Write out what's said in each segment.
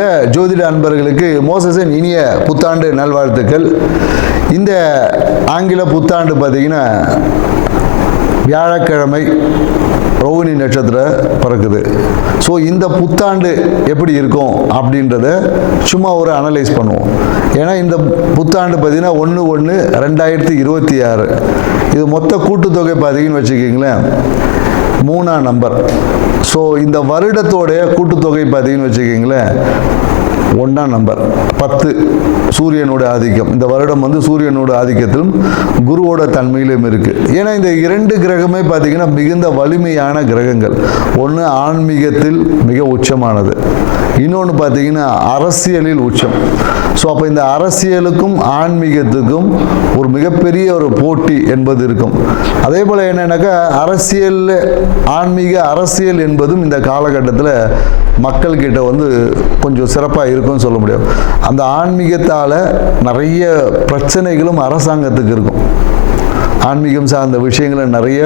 உள்ள ஜோதிட அன்பர்களுக்கு மோசஸின் இனிய புத்தாண்டு நல்வாழ்த்துக்கள். இந்த ஆங்கில புத்தாண்டு பார்த்தீங்கன்னா வியாழக்கிழமை ரோகிணி நட்சத்திரம் பிறக்குது. ஸோ இந்த புத்தாண்டு எப்படி இருக்கும் அப்படின்றத சும்மா ஒரு அனலைஸ் பண்ணுவோம். ஏன்னா இந்த புத்தாண்டு பார்த்தீங்கன்னா 1/1/2026 இது மொத்த கூட்டுத்தொகை பார்த்தீங்கன்னு வச்சுக்கிங்களேன் 3ஆம் நம்பர். ஸோ இந்த வருடத்தோடைய கூட்டுத்தொகை பார்த்தீங்கன்னு வச்சுக்கிங்களேன் 1ஆம் நம்பர் 10 சூரியனோட ஆதிக்கம். இந்த வருடம் வந்து சூரியனோட ஆதிக்கத்திலும் குருவோட தன்மையிலும் இருக்கு. ஏன்னா இந்த 2 கிரகமே பார்த்தீங்கன்னா மிகுந்த வலிமையான கிரகங்கள். ஒன்று ஆன்மீகத்தில் மிக உச்சமானது, இன்னொன்று பார்த்தீங்கன்னா அரசியலில் உச்சம். ஸோ அப்போ இந்த அரசியலுக்கும் ஆன்மீகத்துக்கும் ஒரு மிகப்பெரிய ஒரு போட்டி என்பது இருக்கும். அதே போல் என்னன்னாக்கா அரசியல் ஆன்மீக அரசியல் என்பதும் இந்த காலகட்டத்தில் மக்கள்கிட்ட வந்து கொஞ்சம் சிறப்பாக இருக்கும்னு சொல்ல முடியும். அந்த ஆன்மீகத்தால் நிறைய பிரச்சனைகளும் அரசாங்கத்துக்கு இருக்கும். ஆன்மீகம் சார்ந்த விஷயங்களில் நிறைய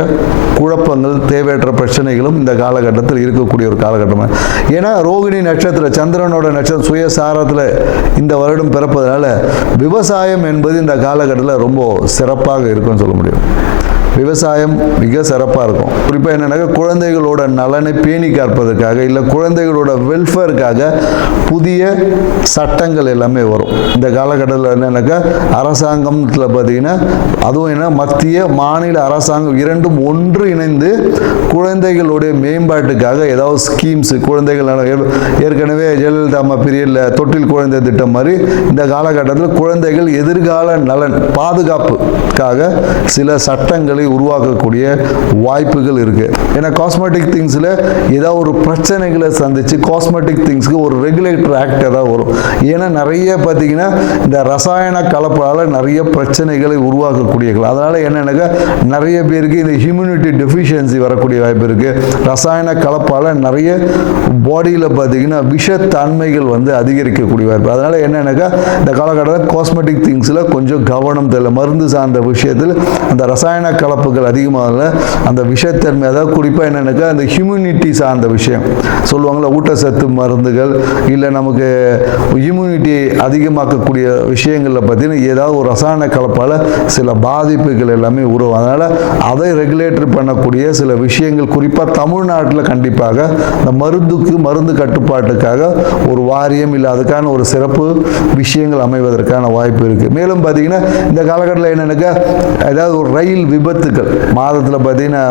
குழப்பங்கள், தேவையற்ற பிரச்சனைகளும் இந்த காலகட்டத்தில் இருக்கக்கூடிய ஒரு காலகட்டமாக. ஏன்னா ரோகிணி நட்சத்திரம் சந்திரனோட நட்சத்திரம் சுயசாரத்தில் இந்த வருடம் பிறப்பதனால விவசாயம் என்பது இந்த காலகட்டத்தில் ரொம்ப சிறப்பாக இருக்குன்னு சொல்ல முடியும். விவசாயம் மிக சிறப்பாக இருக்கும். குறிப்பாக என்னென்னாக்கா குழந்தைகளோட நலனை பேணி காப்பதற்காக இல்லை குழந்தைகளோட வெல்ஃபேருக்காக புதிய சட்டங்கள் எல்லாமே வரும். இந்த காலகட்டத்தில் என்னென்னாக்கா அரசாங்கத்தில் பார்த்தீங்கன்னா அதுவும் என்ன மத்திய மாநில அரசாங்கம் இரண்டும் ஒன்று இணைந்து குழந்தைகளுடைய மேம்பாட்டுக்காக ஏதாவது ஸ்கீம்ஸ் குழந்தைகள் ஏற்கனவே ஜெயலலிதா அம்மா பீரியடில் தொட்டில் குழந்தை திட்டம் மாதிரி இந்த காலகட்டத்தில் குழந்தைகள் எதிர்கால நலன் பாதுகாப்புக்காக சில சட்டங்களை உருவாக்கக்கூடிய வாய்ப்புகள் இருக்கு. ஏன்னா காஸ்மெட்டிக் திங்ஸ்ல ஏதாவது ஒரு பிரச்சனைகளை சந்திச்சு காஸ்மெட்டிக் திங்ஸ்க்கு ஒரு ரெகுலேட்டர் ஆக்ட் ஏதாவது வரும். ஏன்னா நிறைய பார்த்தீங்கன்னா இந்த ரசாயன கலப்பால நிறைய பிரச்சனைகளை உருவாக்கக்கூடியது. அதனால என்னன்னாக்கா நிறைய பேருக்கு இந்த ஹியூமினிட்டி டெஃபிஷியன்சி வரக்கூடிய வாய்ப்பு இருக்கு. ரசாயன கலப்பால நிறைய பாடியில் பார்த்தீங்கன்னா விஷத்தன்மைகள் வந்து அதிகரிக்கக்கூடிய வாய்ப்பு. அதனால என்னன்னாக்கா இந்த காலகட்டத்தில் காஸ்மெட்டிக் திங்ஸ்ல கொஞ்சம் கவனம் தேவை. மருந்து சார்ந்த விஷயத்தில் அந்த ரசாயன கலப்புகள் அதிகமாக அந்த விஷத்தன்மை, அதாவது குறிப்பாக என்னன்னாக்கா அந்த ஹியூமினிட்டி சார்ந்த விஷயம் சொல்லுவாங்கள்ல, ஊட்டச்சத்து மருந்துகள் இல்லை நமக்கு இம்யூனிட்டி அதிகமாக்கக்கூடிய விஷயங்களில் பார்த்தீங்கன்னா ஏதாவது ஒரு ரசாயன கலப்பால் சில பாதிப்புகள் எல்லாமே உருவாகும். அதனால் அதை ரெகுலேட்டர் பண்ணக்கூடிய சில விஷயங்கள் குறிப்பாக தமிழ்நாட்டில் கண்டிப்பாக இந்த மருந்து கட்டுப்பாட்டுக்காக ஒரு வாரியம் இல்லை அதுக்கான ஒரு சிறப்பு விஷயங்கள் அமைவதற்கான வாய்ப்பு இருக்குது. மேலும் பார்த்தீங்கன்னா இந்த காலகட்டத்தில் என்னன்னாக்கா ஏதாவது ஒரு ரயில் விபத்துக்கள் மாதத்தில் பார்த்தீங்கன்னா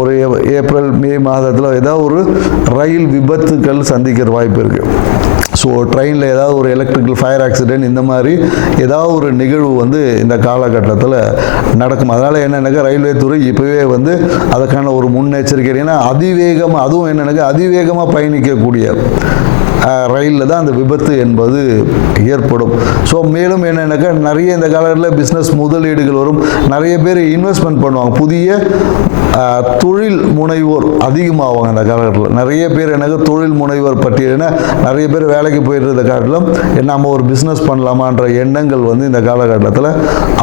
ஒரு ஏப்ரல் மே மாதத்தில் ஏதாவது ஒரு ரயில் விபத்துக்கள் சந்திக்கிற வாய்ப்பு இருக்குது. ஸோ ட்ரெயினில் ஏதாவது ஒரு எலக்ட்ரிக்கல் ஃபயர் ஆக்சிடென்ட் இந்த மாதிரி ஏதாவது ஒரு நிகழ்வு வந்து இந்த காலகட்டத்தில் நடக்கும். அதனால் என்னென்னாக்கா ரயில்வே துறை இப்போவே வந்து அதுக்கான ஒரு முன்னெச்சரிக்கை. ஏன்னா அதிவேகமாக அதுவும் என்னென்னாக்கா அதிவேகமாக பயணிக்கக்கூடிய ரயிலில் தான் அந்த விபத்து என்பது ஏற்படும். ஸோ மேலும் என்னென்னாக்கா நிறைய இந்த காலத்தில் பிஸ்னஸ் முதலீடுகள் வரும். நிறைய பேர் இன்வெஸ்ட்மெண்ட் பண்ணுவாங்க. புதிய தொழில் முனைவோர் அதிகமாகுவாங்க இந்த காலகட்டத்தில். நிறைய பேர் எனக்கு தொழில் முனைவோர் பட்டியல்னா நிறைய பேர் வேலைக்கு போயிட்டு காட்டிலும் நம்ம ஒரு பிஸ்னஸ் பண்ணலாமான்ற எண்ணங்கள் வந்து இந்த காலகட்டத்தில்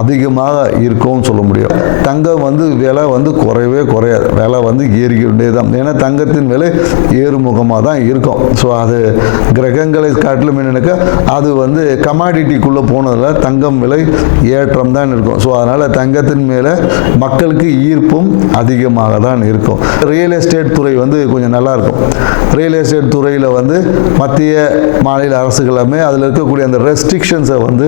அதிகமாக இருக்கும்னு சொல்ல முடியும். தங்கம் வந்து விலை வந்து குறையவே குறையாது, விலை வந்து ஏறிக்கிட்டே தான். ஏன்னா தங்கத்தின் விலை ஏறுமுகமாக தான் இருக்கும். ஸோ அது கிரகங்களை காட்டிலும் என்னன்னாக்கா அது வந்து கமாடிட்டிக்குள்ளே போனதில் தங்கம் விலை ஏற்றம் தான் இருக்கும். ஸோ அதனால் தங்கத்தின் மேலே மக்களுக்கு ஈர்ப்பும் அதிகமாக தான் இருக்கும். ரியல் எஸ்டேட் துறை வந்து கொஞ்சம் நல்லா இருக்கும். ரியல் எஸ்டேட் துறையில் வந்து மத்திய மாநில அரசுகளுமே அதில் இருக்கக்கூடிய அந்த ரெஸ்ட்ரிக்ஷன்ஸை வந்து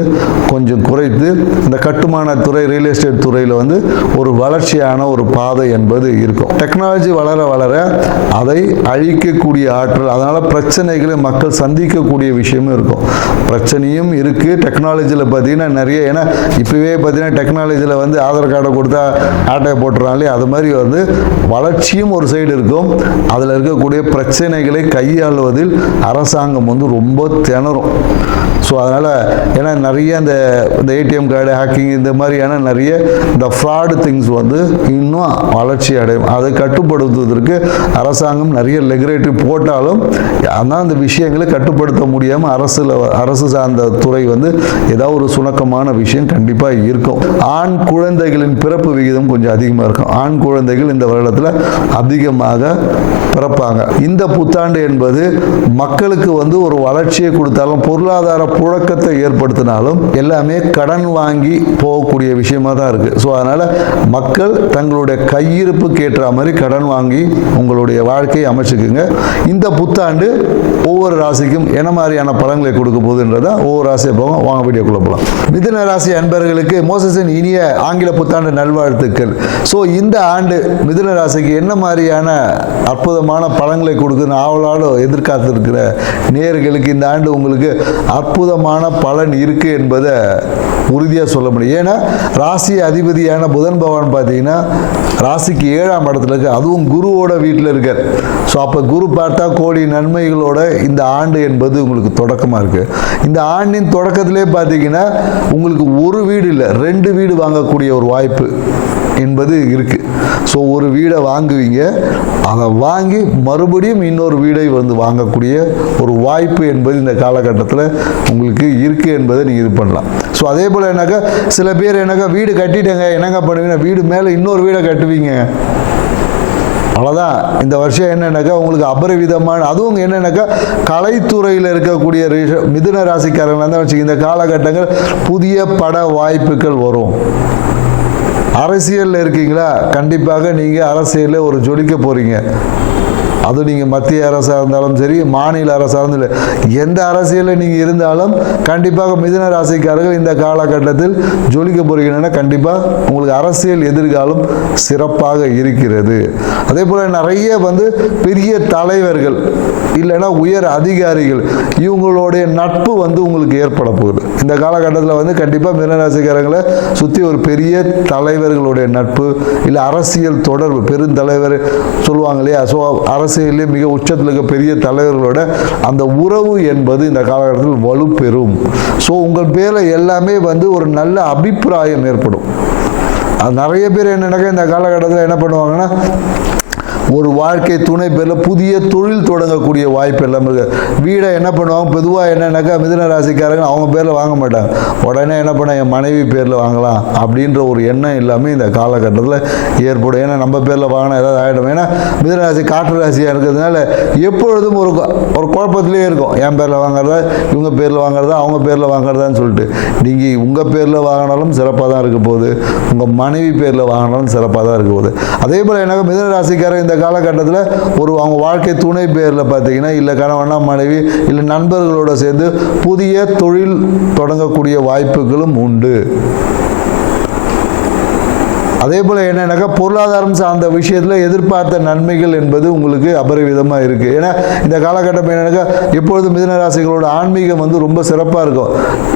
கொஞ்சம் குறைத்து இந்த கட்டுமான துறை ரியல் எஸ்டேட் துறையில் வந்து ஒரு வளர்ச்சியான ஒரு பாதை என்பது இருக்கும். டெக்னாலஜி வளர வளர அதை அழிக்கக்கூடிய ஆற்றல், அதனால் பிரச்சனைகளை மக்கள் சந்திக்கக்கூடிய விஷயமும் இருக்கும். பிரச்சனையும் இருக்குது டெக்னாலஜியில் பார்த்தீங்கன்னா நிறைய. ஏன்னா இப்போவே பார்த்தீங்கன்னா டெக்னாலஜியில் வந்து ஆதார் கார்டை கொடுத்தா ஆட்டையை போட்டுறாங்களே, அது மாதிரி வந்து வளர்ச்சியும் ஒரு சைடு இருக்கும். அதில் இருக்கக்கூடிய பிரச்சனைகளை கையாளுவதில் அரசாங்கம் வந்து ரொம்ப திணறும். ஸோ அதனால் ஏன்னா நிறைய இந்த ஏடிஎம் கார்டு ஹேக்கிங் இந்த மாதிரியான நிறைய இந்த ஃப்ராடு திங்ஸ் வந்து இன்னும் வளர்ச்சி அடையும். அதை கட்டுப்படுத்துவதற்கு அரசாங்கம் நிறைய ரெகுலேட்டரி போட்டாலும் ஆனால் அந்த விஷயங்களை கட்டுப்படுத்த முடியாமல் அரசு சார்ந்த துறை வந்து ஏதாவது ஒரு சுணக்கமான விஷயம் கண்டிப்பாக இருக்கும். ஆண் குழந்தைகளின் பிறப்பு விகிதம் கொஞ்சம் அதிகமாக இருக்கும். ஆண் குழந்தை குழந்தைகள் இந்த வருடத்தில் அதிகமாக பிறப்பாங்க. இந்த புத்தாண்டு என்பது மக்களுக்கு ஒரு வளர்ச்சியை கொடுத்தாலும் பொருளாதார புழக்கத்தை ஏற்படுத்தினாலும் எல்லாமே கடன் வாங்கி போகக்கூடிய விஷயமா தான் இருக்கு. ஸோ அதனால மக்கள் தங்களுடைய கையிருப்புக்கு ஏற்ற மாதிரி கடன் வாங்கி உங்களுடைய வாழ்க்கையை அமைச்சுக்குங்க. இந்த புத்தாண்டு ஒவ்வொரு ராசிக்கும் என்ன மாதிரியான பலன்களை கொடுக்க போகுதுன்றத ஒவ்வொரு ராசியை போவோம். வாங்க வீடியோக்குள்ள போகலாம். மிதுன ராசி அன்பர்களுக்கு மோசஸின் இனிய ஆங்கில புத்தாண்டு நல்வாழ்த்துக்கள். ஸோ இந்த ஆண்டு மிதுன ராசிக்கு என்ன மாதிரியான அற்புதமான பலன்களை கொடுக்குன்னு ஆவலோடு எதிர்காத்திருக்கிற நேயர்களுக்கு இந்த ஆண்டு உங்களுக்கு அற்புதமான பலன் இருக்கு என்பதை உறுதியாக சொல்ல முடியும். ஏன்னா ராசி அதிபதியான புதன் பகவான் பார்த்தீங்கன்னா ராசிக்கு 7ஆம் இடத்துல இருக்கு, அதுவும் குருவோட வீட்டில் இருக்கார். ஸோ அப்போ குரு பார்த்தா கோடி நன்மைகளோட இந்த ஆண்டு என்பது உங்களுக்கு தொடக்கமாக இருக்கு. இந்த ஆண்டின் தொடக்கத்திலே பார்த்தீங்கன்னா உங்களுக்கு ஒரு வீடு இல்லை 2 வீடு வாங்கக்கூடிய ஒரு வாய்ப்பு என்பது இருக்கு. ஸோ ஒரு வீடை வாங்குவீங்க, அதை வாங்கி மறுபடியும் இன்னொரு வீடை வாங்கக்கூடிய ஒரு வாய்ப்பு என்பது இந்த காலகட்டத்தில் உங்களுக்கு இருக்கு என்பதை நீங்கள் இது பண்ணலாம். ஸோ அதே போல் என்னக்கா சில பேர் வீடு கட்டிட்டேங்க என்னங்க பண்ணுவீங்கன்னா வீடு மேலே இன்னொரு வீடை கட்டுவீங்க. அவ்வளோதான். இந்த வருஷம் என்னன்னாக்கா உங்களுக்கு அபரிவிதமான, அதுவும் என்னன்னாக்கா கலைத்துறையில் இருக்கக்கூடிய மிதுன ராசிக்காரங்களாக தான் வச்சுக்க இந்த காலகட்டங்கள் புதிய பட வாய்ப்புகள் வரும். அரசியலில் இருக்கீங்களா, கண்டிப்பாக நீங்கள் அரசியலில் ஒரு ஜொலிக்க போகிறீங்க. அது நீங்கள் மத்திய அரசாக இருந்தாலும் சரி, மாநில அரசாக இருந்தாலும், எந்த அரசியலில் நீங்கள் இருந்தாலும் கண்டிப்பாக மிதுன ராசிக்காரர்கள் இந்த காலகட்டத்தில் ஜொலிக்க போகிறீங்கன்னா கண்டிப்பாக உங்களுக்கு அரசியல் எதிர்காலம் சிறப்பாக இருக்கிறது. அதே போல் நிறைய பெரிய தலைவர்கள் இல்லைன்னா உயர் அதிகாரிகள் இவங்களுடைய நட்பு உங்களுக்கு ஏற்பட போகுது. இந்த காலகட்டத்தில் கண்டிப்பாக மிதுன ராசிக்காரங்களை சுற்றி ஒரு பெரிய தலைவர்களுடைய நட்பு இல்லை அரசியல் தொடர்பு, பெருந்தலைவர் சொல்லுவாங்க இல்லையா, ஸோ அரசியலே மிக உச்சத்தில் இருக்க பெரிய தலைவர்களோட அந்த உறவு என்பது இந்த காலகட்டத்தில் வலுப்பெறும். ஸோ உங்கள் பேரில் எல்லாமே ஒரு நல்ல அபிப்பிராயம் ஏற்படும். அது நிறைய பேர் என்னன்னாக்கா இந்த காலகட்டத்தில் என்ன பண்ணுவாங்கன்னா ஒரு வாழ்க்கை துணை பேரில் புதிய தொழில் தொடங்கக்கூடிய வாய்ப்பு எல்லாம் இருக்குது. வீடை என்ன பண்ணுவாங்க பொதுவாக என்னன்னாக்கா மிதுன ராசிக்காரங்க அவங்க பேரில் வாங்க மாட்டாங்க, உடனே என்ன பண்ண என் மனைவி பேரில் வாங்கலாம் அப்படின்ற ஒரு எண்ணம் எல்லாமே இந்த காலகட்டத்தில் ஏற்படும். ஏன்னா நம்ம பேரில் வாங்கினா ஏதாவது ஆகிடும். ஏன்னா மிதுன ராசி காற்று ராசியாக இருக்கிறதுனால எப்பொழுதும் ஒரு குழப்பத்திலே இருக்கும். என் பேரில் வாங்குறதா இவங்க பேரில் வாங்குறதா அவங்க பேரில் வாங்குறதான்னு சொல்லிட்டு. நீங்கள் உங்கள் பேரில் வாங்கினாலும் சிறப்பாக தான் இருக்க போகுது, உங்கள் மனைவி பேரில் வாங்கினாலும் சிறப்பாக தான் இருக்க போகுது. அதே போல் எனக்கு மிதுன ராசிக்காரர் இந்த காலகட்டத்தில் அவங்க வாழ்க்கை துணை பேரில் பார்த்தீங்கன்னா இல்லை கணவனா மனைவி இல்லை நண்பர்களோடு சேர்ந்து புதிய தொழில் தொடங்கக்கூடிய வாய்ப்புகளும் உண்டு. அதே போல் என்னன்னாக்கா பொருளாதாரம் சார்ந்த விஷயத்தில் எதிர்பார்த்த நன்மைகள் என்பது உங்களுக்கு அபரிவிதமாக இருக்குது. ஏன்னா இந்த காலகட்டம் என்னன்னாக்கா எப்பொழுதும் மிதுன ராசிகளோட ஆன்மீகம் ரொம்ப சிறப்பாக இருக்கும்.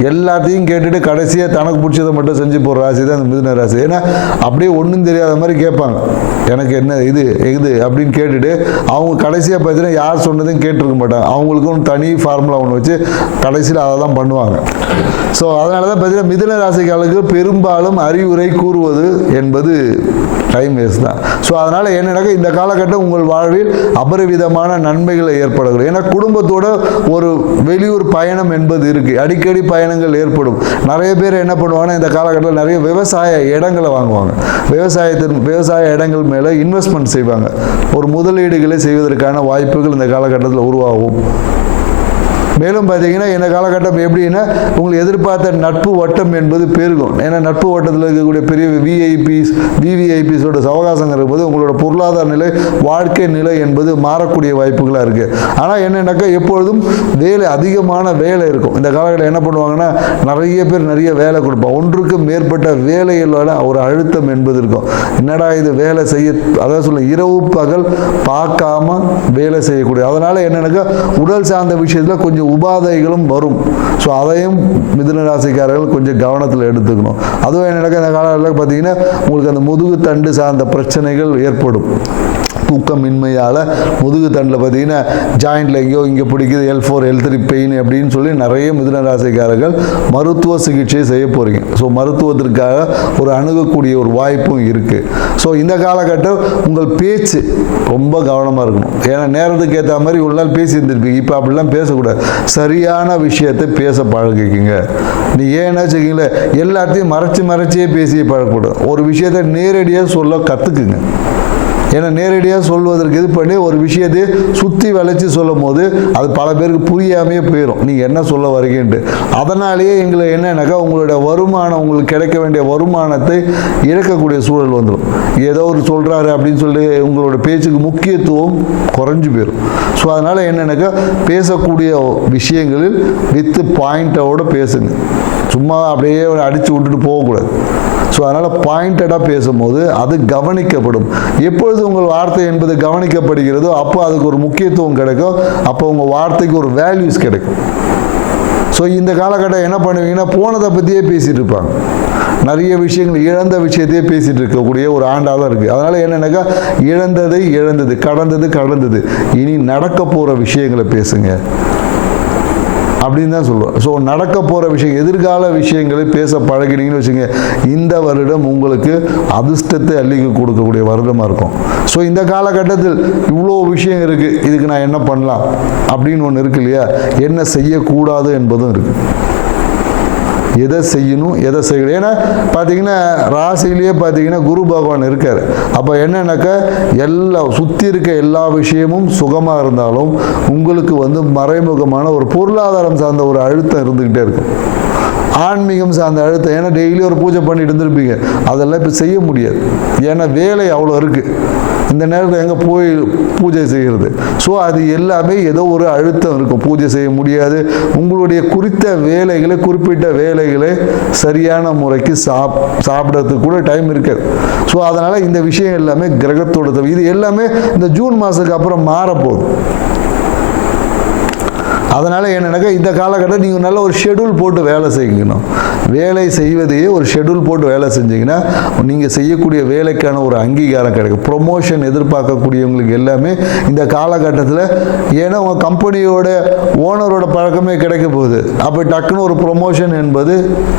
எல்லாத்தையும் கேட்டுட்டு கடைசியாக தனக்கு பிடிச்சதை மட்டும் செஞ்சு போகிற ராசி தான் இந்த மிதுன ராசி. ஏன்னா அப்படியே ஒன்றும் தெரியாத மாதிரி கேட்பாங்க, எனக்கு என்ன இது எது அப்படின்னு கேட்டுட்டு அவங்க கடைசியாக பார்த்தீங்கன்னா யார் சொன்னதையும் கேட்டிருக்க மாட்டாங்க. அவங்களுக்கும் தனி ஃபார்முலா ஒன்று வச்சு கடைசியில் அதை தான் பண்ணுவாங்க. ஸோ அதனால தான் பார்த்தீங்கன்னா மிதுன ராசிகளுக்கு பெரும்பாலும் அறிவுரை கூறுவது என்பது டைம் வேஸ்ட் தான். ஸோ அதனால் என்னன்னாக்கா இந்த காலகட்டம் உங்கள் வாழ்வில் அபரிவிதமான நன்மைகளை ஏற்படுகிறது. ஏன்னா குடும்பத்தோட ஒரு வெளியூர் பயணம் என்பது இருக்குது, அடிக்கடி பயணங்கள் ஏற்படும். நிறைய பேர் என்ன பண்ணுவாங்கன்னா இந்த காலகட்டத்தில் நிறைய விவசாய இடங்களை வாங்குவாங்க, விவசாய இடங்கள் மேலே இன்வெஸ்ட்மெண்ட் செய்வாங்க, ஒரு முதலீடுகளை செய்வதற்கான வாய்ப்புகள் இந்த காலகட்டத்தில் உருவாகும். மேலும் பார்த்தீங்கன்னா இந்த காலகட்டம் எப்படின்னா உங்களுக்கு எதிர்பார்த்த நட்பு வட்டம் என்பது பெருகும். ஏன்னா நட்பு வட்டத்தில் இருக்கக்கூடிய பெரிய விவிஐபிஸோட சவகாசம் இருக்கும்போது உங்களோட பொருளாதார நிலை வாழ்க்கை நிலை என்பது மாறக்கூடிய வாய்ப்புகளாக இருக்குது. ஆனால் என்னன்னாக்கா எப்பொழுதும் அதிகமான வேலை இருக்கும். இந்த காலகட்டம் என்ன பண்ணுவாங்கன்னா நிறைய பேர் நிறைய வேலை கொடுப்பாங்க, ஒன்றுக்கு மேற்பட்ட வேலைகளோட ஒரு அழுத்தம் என்பது இருக்கும். என்னடா இது வேலை செய்ய, அதான் சொல்ல இரவு பகல் பார்க்காம வேலை செய்யக்கூடிய, அதனால என்னன்னாக்கா உடல் சார்ந்த விஷயத்தில் கொஞ்சம் உபாதைகளும் வரும். ஸோ அதையும் மிதுன ராசிக்காரர்கள் கொஞ்சம் கவனத்தில் எடுத்துக்கணும். அதுவும் என்னன்னா இந்த காலத்தில் பார்த்தீங்கன்னா உங்களுக்கு அந்த முதுகு தண்டு சார்ந்த பிரச்சனைகள் ஏற்படும். தூக்கமின்மையால் முதுகு தண்டில் பார்த்தீங்கன்னா ஜாயிண்டில் எங்கேயோ இங்கே பிடிக்குது, L4 L3 பெயின் அப்படின்னு சொல்லி நிறைய மிதுன ராசிக்காரர்கள் மருத்துவ சிகிச்சை செய்ய போகிறீங்க. ஸோ மருத்துவத்திற்காக ஒரு அணுகக்கூடிய ஒரு வாய்ப்பும் இருக்குது. ஸோ இந்த காலகட்டம் உங்கள் பேச்சு ரொம்ப கவனமாக இருக்கணும். ஏன்னா நேரத்துக்கு ஏற்ற மாதிரி ஒரு நாள் பேசி இருந்திருப்பீங்க, இப்போ அப்படிலாம் பேசக்கூடாது. சரியான விஷயத்தை பேச பழகிக்குங்க. நீ ஏன்னா வச்சுக்கீங்களே எல்லாத்தையும் மறைச்சியே பேசி பழகக்கூடாது. ஒரு விஷயத்தை நேரடியாக சொல்ல கற்றுக்குங்க. ஏன்னா நேரடியாக சொல்வதற்கு இது பண்ணி ஒரு விஷயத்தை சுற்றி வளைச்சி சொல்லும் போது அது பல பேருக்கு புரியாமையே போயிடும் நீங்கள் என்ன சொல்ல வரீங்கன்ட்டு. அதனாலேயே எங்களை என்னன்னாக்கா உங்களுடைய வருமானம், உங்களுக்கு கிடைக்க வேண்டிய வருமானத்தை இழக்கக்கூடிய சூழல் வந்துடும். ஏதோ ஒரு சொல்கிறாரு அப்படின்னு சொல்லி உங்களோட பேச்சுக்கு முக்கியத்துவம் குறைஞ்சு போயிடும். ஸோ அதனால் என்னன்னாக்கா பேசக்கூடிய விஷயங்களில் வித்து பாயிண்டோடு பேசுங்க. சும்மா அப்படியே அடித்து விட்டுட்டு போகக்கூடாது. ஸோ அதனால் பாயிண்டடாக பேசும்போது அது கவனிக்கப்படும். எப்பொழுது உங்கள் வார்த்தை என்பது கவனிக்கப்படுகிறதோ அப்போ அதுக்கு ஒரு முக்கியத்துவம் கிடைக்கும். அப்போ உங்கள் வார்த்தைக்கு ஒரு வேல்யூஸ் கிடைக்கும். ஸோ இந்த காலகட்டம் என்ன பண்ணுவீங்கன்னா போனதை பற்றியே பேசிகிட்டு இருப்பாங்க. நிறைய விஷயங்கள் இழந்த விஷயத்தையே பேசிகிட்டு இருக்கக்கூடிய ஒரு ஆண்டாக தான் இருக்குது. அதனால் என்னென்னாக்கா இழந்ததை இழந்தது, கடந்தது கடந்தது, இனி நடக்க போகிற விஷயங்களை பேசுங்க அப்படின்னு தான் சொல்லுவோம். ஸோ நடக்க போகிற விஷயம், எதிர்கால விஷயங்களை பேச பழகினீங்கன்னு வச்சுங்க, இந்த வருடம் உங்களுக்கு அதிர்ஷ்டத்தை அள்ளிக்கு கொடுக்கக்கூடிய வருடமாக இருக்கும். ஸோ இந்த காலகட்டத்தில் இவ்வளோ விஷயம் இருக்குது, இதுக்கு நான் என்ன பண்ணலாம் அப்படின்னு ஒன்று இருக்கு இல்லையா, என்ன செய்யக்கூடாது என்பதும் இருக்குது. எதை செய்யணும் எதை செய்யணும். ஏன்னா பார்த்தீங்கன்னா ராசியிலேயே பார்த்தீங்கன்னா குரு பகவான் இருக்கார். அப்போ என்னன்னாக்கா எல்லா சுற்றி இருக்க எல்லா விஷயமும் சுகமாக இருந்தாலும் உங்களுக்கு மறைமுகமான ஒரு பொருளாதாரம் சார்ந்த ஒரு அழுத்தம் இருந்துக்கிட்டே இருக்கும். ஆன்மீகம் சார்ந்த அழுத்தம். ஏன்னா டெய்லி ஒரு பூஜை பண்ணிட்டு இருந்திருப்பீங்க, அதெல்லாம் இப்போ செய்ய முடியாது. ஏன்னா வேலை அவ்வளோ இருக்குது. இந்த நேரத்தில் எங்கே போய் பூஜை செய்கிறது? ஸோ அது எல்லாமே ஏதோ ஒரு அழுத்தம் இருக்கும். பூஜை செய்ய முடியாது. உங்களுடைய குறித்த வேலைகளை, குறிப்பிட்ட வேலைகளை சரியான முறைக்கு சாப்பிட்றதுக்கு கூட டைம் இருக்காது. ஸோ அதனால் இந்த விஷயம் எல்லாமே கிரகத்தோட இது எல்லாமே இந்த ஜூன் மாதத்துக்கு அப்புறம் மாறப்போகுது. அதனால் என்னென்னாக்கா இந்த காலகட்டம் நீங்கள் நல்ல ஒரு ஷெடியூல் போட்டு வேலை செய்யணும். வேலை செய்வதையே ஒரு ஷெடியூல் போட்டு வேலை செஞ்சீங்கன்னா நீங்கள் செய்யக்கூடிய வேலைக்கான ஒரு அங்கீகாரம் கிடைக்கும். ப்ரொமோஷன் எதிர்பார்க்கக்கூடியவங்களுக்கு எல்லாமே இந்த காலகட்டத்தில், ஏன்னா உங்கள் கம்பெனியோட ஓனரோட பழக்கமே கிடைக்க போகுது. அப்போ டக்குன்னு ஒரு ப்ரொமோஷன் என்பது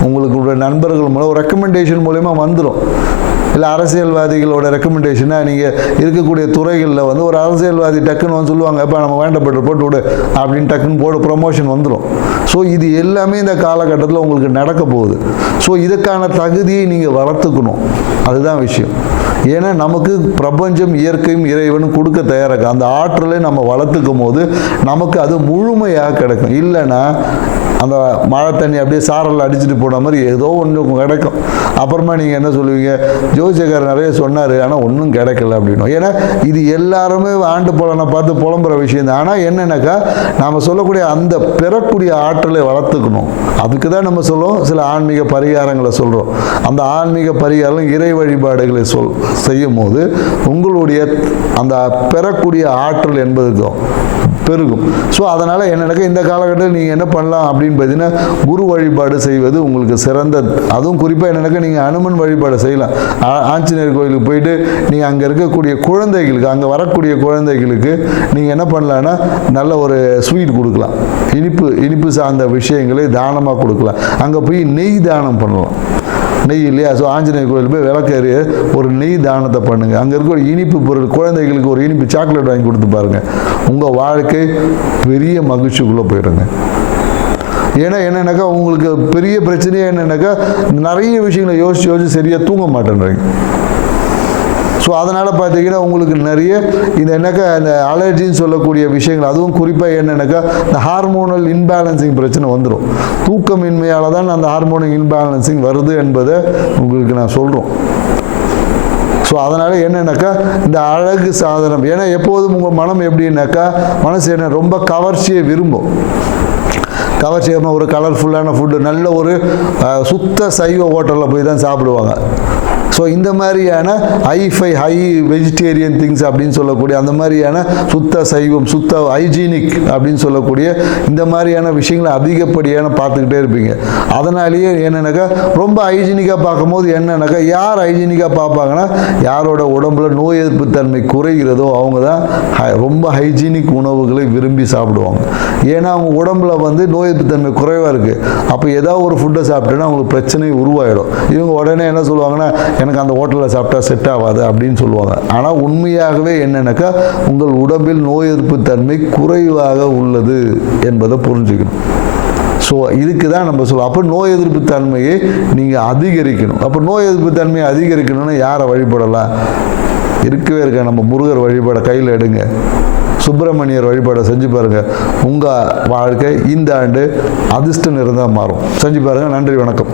உங்களுக்கு நண்பர்கள் மூலம் ஒரு ரெக்கமெண்டேஷன் மூலமா வந்துடும். இல்லை அரசியல்வாதிகளோட ரெக்கமெண்டேஷனாக நீங்கள் இருக்கக்கூடிய துறைகளில் ஒரு அரசியல்வாதி டக்குன்னு சொல்லுவாங்க, அப்போ நம்ம வேண்டப்பட்டு போட்டு விடு அப்படின்னு டக்குன்னு போட்டு ப்ரொமோஷன் வந்துடும். ஸோ இது எல்லாமே இந்த காலகட்டத்தில் உங்களுக்கு நடக்க போகுது. ஸோ இதுக்கான தகுதியை நீங்கள் வளர்த்துக்கணும். அதுதான் விஷயம். ஏன்னா நமக்கு பிரபஞ்சம், இயற்கையும் இறைவனும் கொடுக்க தயாராக அந்த ஆற்றலை நம்ம வளர்த்துக்கும் போது நமக்கு அது முழுமையாக கிடைக்கும். இல்லைன்னா அந்த மழை தண்ணி அப்படியே சாரல் அடிச்சுட்டு போன மாதிரி ஏதோ ஒன்று கிடைக்கும். அப்புறமா நீங்கள் என்ன சொல்லுவீங்க, ஜோசியக்காரர் நிறைய சொன்னார் ஆனால் ஒன்றும் கிடைக்கல அப்படின்னு. ஏன்னா இது எல்லாருமே ஆண்டு பலனை பார்த்து புலம்புற விஷயம் தான். ஆனால் என்னென்னாக்கா நாம் சொல்லக்கூடிய அந்த பெறக்கூடிய ஆற்றலை வளர்த்துக்கணும். அதுக்கு தான் நம்ம சொல்லுவோம், சில ஆன்மீக பரிகாரங்களை சொல்கிறோம். அந்த ஆன்மீக பரிகாரம், இறை வழிபாடுகளை செய்யும் போது உங்களுடைய அந்த பெறக்கூடிய ஆற்றல் என்பதுக்கும் பெருகும். ஸோ அதனால் என்னென்னாக்கா இந்த காலகட்டத்தில் நீங்கள் என்ன பண்ணலாம் அப்படின்னு பார்த்தீங்கன்னா குரு வழிபாடு செய்வது உங்களுக்கு சிறந்த. அதுவும் குறிப்பாக என்னென்னாக்கா நீங்கள் அனுமன் வழிபாடு செய்யலாம். ஆஞ்சநேயர் கோயிலுக்கு போயிட்டு நீங்கள் அங்கே இருக்கக்கூடிய குழந்தைகளுக்கு, அங்கே வரக்கூடிய குழந்தைகளுக்கு நீங்கள் என்ன பண்ணலான்னா நல்ல ஒரு ஸ்வீட் கொடுக்கலாம். இனிப்பு சார்ந்த விஷயங்களை தானமாக கொடுக்கலாம். அங்கே போய் நெய் தானம் பண்ணலாம். நெய் இல்லையா? ஸோ ஆஞ்சநேயர் கோயில் போய் விளக்கேறி ஒரு நெய் தானத்தை பண்ணுங்கள். அங்கே இருக்க ஒரு இனிப்பு பொருள், குழந்தைகளுக்கு ஒரு இனிப்பு சாக்லேட் வாங்கி கொடுத்து பாருங்கள். உங்கள் வாழ்க்கை பெரிய மகிழ்ச்சிக்குள்ளே போயிடுங்க. ஏன்னா என்னென்னாக்கா உங்களுக்கு பெரிய பிரச்சனையே என்னென்னாக்கா நிறைய விஷயங்களை யோசிச்சு சரியாக தூங்க மாட்டேன்றீங்க. ஸோ அதனால் பார்த்தீங்கன்னா உங்களுக்கு நிறைய இந்த என்னக்கா இந்த அலர்ஜின்னு சொல்லக்கூடிய விஷயங்கள், அதுவும் குறிப்பாக என்னென்னாக்கா இந்த ஹார்மோனல் இன்பேலன்சிங் பிரச்சனை வந்துடும். தூக்கமின்மையால் தான் அந்த ஹார்மோனல் இன்பேலன்சிங் வருது என்பதை உங்களுக்கு நான் சொல்கிறோம். ஸோ அதனால் என்னென்னாக்கா இந்த அழகு சாதனம், ஏன்னா எப்போதும் உங்கள் மனம் எப்படின்னாக்கா மனசு என்ன ரொம்ப கவர்ச்சியை விரும்பும். கவர்ச்சியமாக ஒரு கலர்ஃபுல்லான ஃபுட்டு, நல்ல ஒரு சுத்த சைவ ஹோட்டலில் போய் தான் சாப்பிடுவாங்க. ஸோ இந்த மாதிரியான ஹை வெஜிடேரியன் திங்ஸ் அப்படின்னு சொல்லக்கூடிய அந்த மாதிரியான சுத்த சைவம், சுத்த ஹைஜீனிக் அப்படின்னு சொல்லக்கூடிய இந்த மாதிரியான விஷயங்களை அதிகப்படியான பார்த்துக்கிட்டே இருப்பீங்க. அதனாலேயே என்னென்னாக்கா ரொம்ப ஹைஜீனிக்காக பார்க்கும்போது என்னென்னாக்கா யார் ஹைஜீனிக்காக பார்ப்பாங்கன்னா யாரோட உடம்புல நோய் எதிர்ப்பு தன்மை குறைகிறதோ அவங்க தான் ரொம்ப ஹைஜீனிக் உணவுகளை விரும்பி சாப்பிடுவாங்க. ஏன்னா அவங்க உடம்புல நோய் எதிர்ப்பு தன்மை குறைவாக இருக்குது. அப்போ ஏதாவது ஒரு ஃபுட்டை சாப்பிட்டோன்னா அவங்களுக்கு பிரச்சனை உருவாயிடும். இவங்க உடனே என்ன சொல்லுவாங்கன்னா, எனக்கு அந்த ஹோட்டலில் சாப்பிட்டா செட் ஆகாது அப்படின்னு சொல்லுவாங்க. ஆனால் உண்மையாகவே என்னென்னாக்கா உங்கள் உடம்பில் நோய் எதிர்ப்பு தன்மை குறைவாக உள்ளது என்பதை புரிஞ்சுக்கணும். ஸோ இதுக்கு தான் நம்ம சொல்லுவோம். அப்போ நோய் எதிர்ப்பு தன்மையை நீங்கள் அதிகரிக்கணும். அப்போ நோய் எதிர்ப்பு தன்மையை அதிகரிக்கணும்னு யாரை வழிபடலாம்? இருக்கவே இருக்க. நம்ம முருகர் வழிபாடை கையில் எடுங்க, சுப்பிரமணியர் வழிபாடை செஞ்சு பாருங்கள். உங்கள் வாழ்க்கை இந்த ஆண்டு அதிர்ஷ்ட நிறந்தான் மாறும். செஞ்சு பாருங்கள். நன்றி, வணக்கம்.